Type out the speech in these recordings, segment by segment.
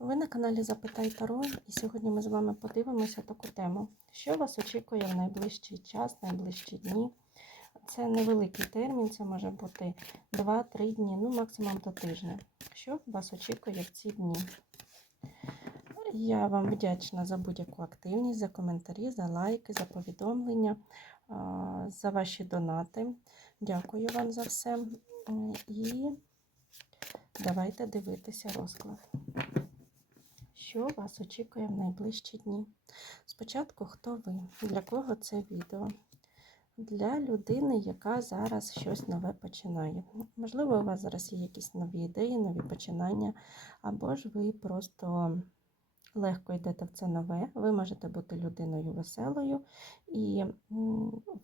Ви на каналі Запитай Таро, і сьогодні ми з вами подивимося таку тему, що вас очікує в найближчий час, найближчі дні. Це невеликий термін, це може бути 2-3 дні, ну максимум до тижня. Що вас очікує в ці дні? Я вам вдячна за будь-яку активність, за коментарі, за лайки, за повідомлення, за ваші донати. Дякую вам за все. І давайте дивитися розклад. Що вас очікує в найближчі дні? Спочатку, хто ви? Для кого це відео? Для людини, яка зараз щось нове починає. Можливо, у вас зараз є якісь нові ідеї, нові починання, або ж ви просто легко йдете в це нове. Ви можете бути людиною веселою, і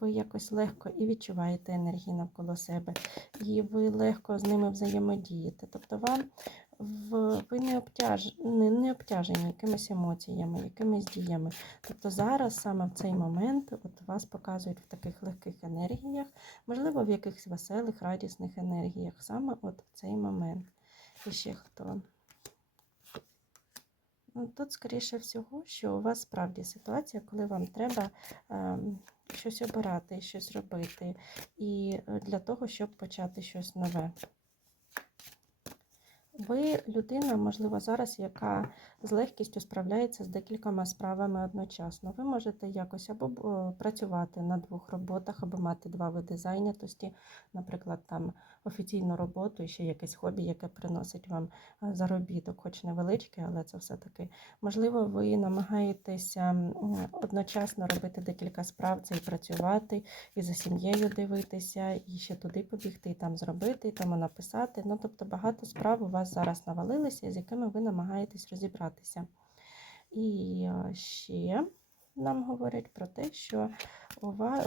ви якось легко і відчуваєте енергії навколо себе, і ви легко з ними взаємодієте. Тобто вам в, ви не, обтяж, не, не обтяжені якимись емоціями, якимись діями. Тобто зараз, саме в цей момент, от вас показують в таких легких енергіях, можливо, в якихось веселих, радісних енергіях, саме от в цей момент. І ще хто? Ну, Тут, скоріше всього, що у вас справді ситуація, коли вам треба ем, щось обирати, щось робити, і е, для того, щоб почати щось нове. Ви людина, можливо, зараз, яка з легкістю справляється з декількома справами одночасно. Ви можете якось або е, працювати на двох роботах, або мати два види зайнятості, наприклад, там офіційну роботу і ще якесь хобі, яке приносить вам е, заробіток, хоч невеличкий, але це все-таки. Можливо, ви намагаєтеся одночасно робити декілька справ, це і працювати, і за сім'єю дивитися, і ще туди побігти, і там зробити, і тому написати. Ну, тобто багато справ у вас зараз навалилися, з якими ви намагаєтесь розібратися. І е, ще нам говорять про те, що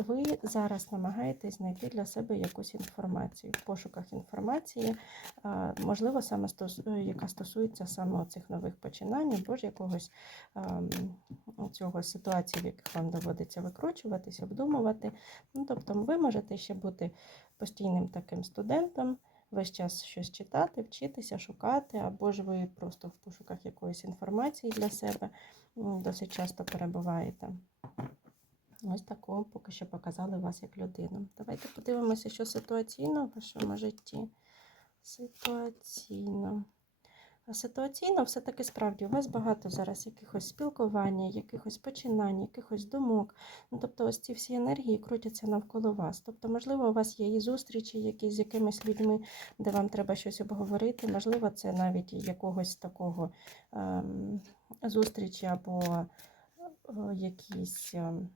ви зараз намагаєтесь знайти для себе якусь інформацію в пошуках інформації, можливо, саме е, яка стосується саме цих нових починань, або ж якогось ем, цього ситуації, в яких вам доводиться викручуватись, обдумувати. Ну, тобто, ви можете ще бути постійним таким студентом, весь час щось читати, вчитися, шукати, або ж ви просто в пошуках якоїсь інформації для себе досить часто перебуваєте. Ось такого поки що показали вас як людину. Давайте подивимося, що ситуаційно в вашому житті. Ситуаційно. Ситуаційно, все-таки справді, у вас багато зараз якихось спілкування, якихось починань, якихось думок. Ну, тобто, ось ці всі енергії крутяться навколо вас. Тобто, можливо, у вас є і зустрічі якісь з якимись людьми, де вам треба щось обговорити. Можливо, це навіть якогось такого ем, зустрічі або е, якісь. ем,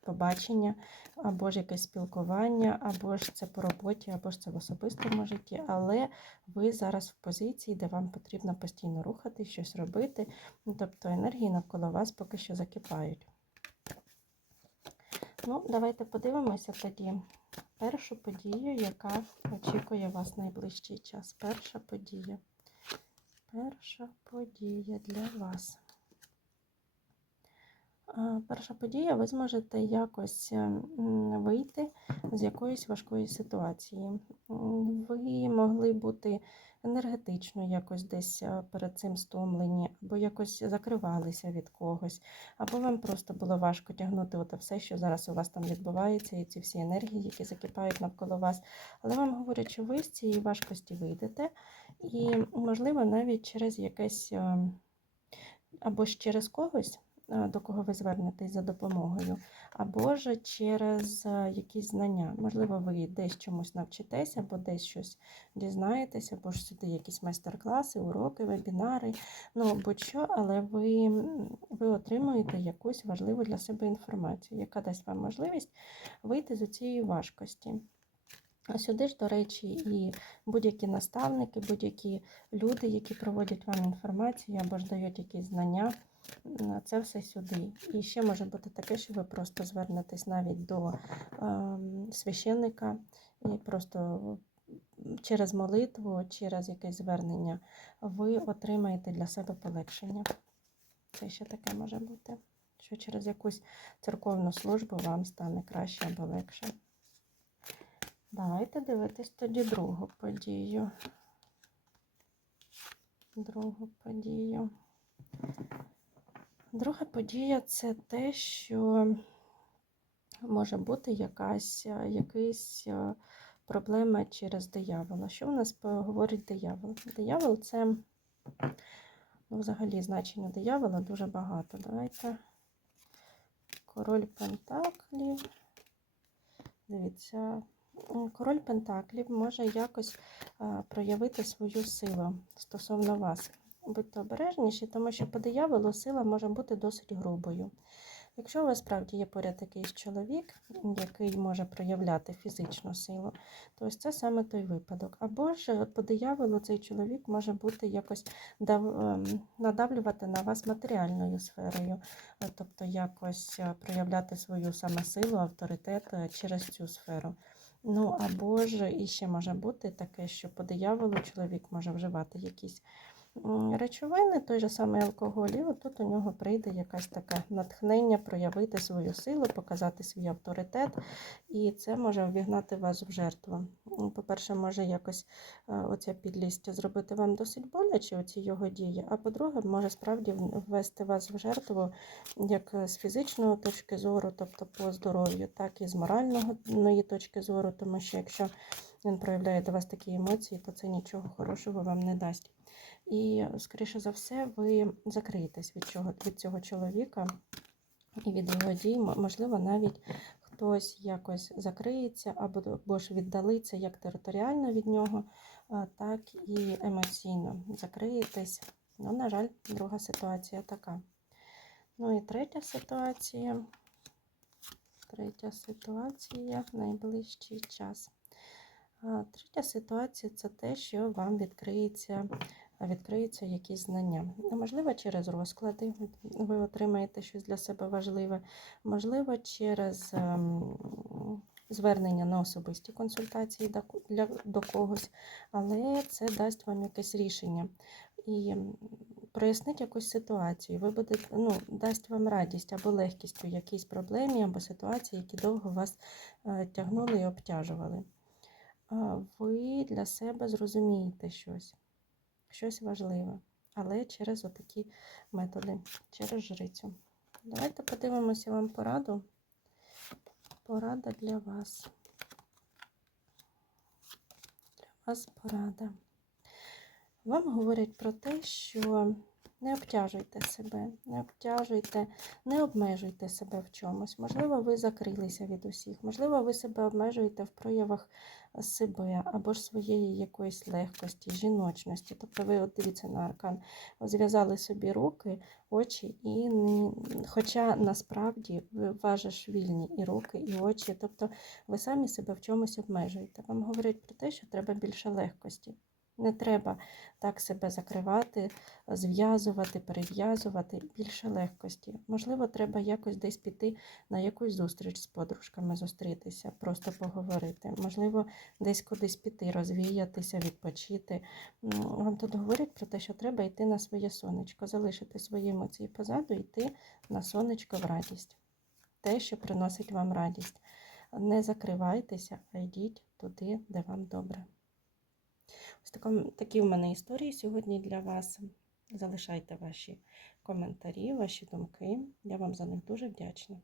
Побачення, або ж якесь спілкування, або ж це по роботі, або ж це в особистому житті, але ви зараз в позиції, де вам потрібно постійно рухати, щось робити. Ну, Тобто енергії навколо вас поки що закипають. Ну, давайте подивимося тоді першу подію, яка очікує вас найближчий час. Перша подія. Перша подія для вас. А, Перша подія, ви зможете якось е, вийти з якоїсь важкої ситуації. Ви могли бути енергетично якось десь е, перед цим стомлені, або якось закривалися від когось, або вам просто було важко тягнути оте все, що зараз у вас там відбувається, і ці всі енергії, які закипають навколо вас. Але вам говорять, що ви з цієї важкості вийдете, і, можливо, навіть через якесь е, або ж через когось е, до кого ви звернетесь за допомогою, або ж через е, якісь знання. Можливо, ви десь чомусь навчитесь, або десь щось дізнаєтесь, або ж сюди якісь майстер-класи, уроки, вебінари, ну будь-що, але ви, ви отримуєте якусь важливу для себе інформацію, яка дасть вам можливість вийти з цієї важкості. А сюди ж, до речі, і будь-які наставники, будь-які люди, які проводять вам інформацію або ж дають якісь знання, це все сюди. І ще може бути таке, що ви просто звернетесь навіть до ем, священника і просто через молитву, через якесь звернення ви отримаєте для себе полегшення. Це ще таке може бути, що через якусь церковну службу вам стане краще або легше. Давайте дивитись тоді другу подію. другу подію. Друга подія це те, що може бути якась, е, якийсь е, проблема через диявола. Що в нас говорить диявол? Диявол це ну, взагалі значення диявола дуже багато. Давайте. Король Пентаклів. Дивіться, король Пентаклів може якось проявити свою силу стосовно вас. Будьте обережніші, тому що по дияволу сила може бути досить грубою. Якщо у вас справді є поряд якийсь чоловік, який може проявляти фізичну силу, то ось це саме той випадок. Або ж от по дияволу цей чоловік може бути якось ем, надавлювати на вас матеріальною сферою, е, тобто якось е, проявляти свою саме силу, авторитет е, через цю сферу. Ну або ж іще може бути таке, що по дияволу чоловік може вживати якісь речовини, той же самий алкоголь, і от тут у нього прийде якесь таке натхнення проявити свою силу, показати свій авторитет, і це може обігнати вас в жертву. По-перше, може якось е, оця підлість зробити вам досить боляче, оці його дії, а по-друге, може справді ввести вас в жертву як е, з фізичної точки зору, тобто по здоров'ю, так і з моральної точки зору, тому що якщо він проявляє до вас такі емоції, то це нічого хорошого вам не дасть. І, скоріше за все, ви закриєтесь від цього, від цього чоловіка і від його дій. Можливо, навіть хтось якось закриється або ж віддалиться як територіально від нього, так і емоційно закриєтесь. Ну, на жаль, друга ситуація така. Ну і третя ситуація. Третя ситуація в найближчий час. Третя ситуація це те, що вам відкриється, відкриються якісь знання. Можливо, через розклади ви отримаєте щось для себе важливе, можливо, через ем, звернення на особисті консультації для, до когось, але це дасть вам якесь рішення. І прояснить якусь ситуацію, ви будете, ну, дасть вам радість або легкість у якійсь проблемі або ситуації, які довго вас е, тягнули і обтяжували. Ви для себе зрозумієте щось, щось важливе, але через отакі методи, через жрицю. Давайте подивимося вам пораду. Порада для вас. Для вас порада. Вам говорять про те, що не обтяжуйте себе, не обтяжуйте, не обмежуйте себе в чомусь. Можливо, ви закрилися від усіх, можливо, ви себе обмежуєте в проявах себе або ж своєї якоїсь легкості, жіночності. Тобто ви от дивіться на аркан, зв'язали собі руки, очі, і не... хоча насправді ви важиш вільні і руки, і очі, тобто ви самі себе в чомусь обмежуєте. Вам говорять про те, що треба більше легкості. Не треба так себе закривати, зв'язувати, перев'язувати, більше легкості. Можливо, треба якось десь піти на якусь зустріч з подружками, зустрітися, просто поговорити. Можливо, десь кудись піти, розвіятися, відпочити. Вам тут говорять про те, що треба йти на своє сонечко, залишити свої емоції позаду, йти на сонечко в радість. Те, що приносить вам радість. Не закривайтеся, а йдіть туди, де вам добре. Ось такі в мене історії сьогодні для вас. Залишайте ваші коментарі, ваші думки. Я вам за них дуже вдячна.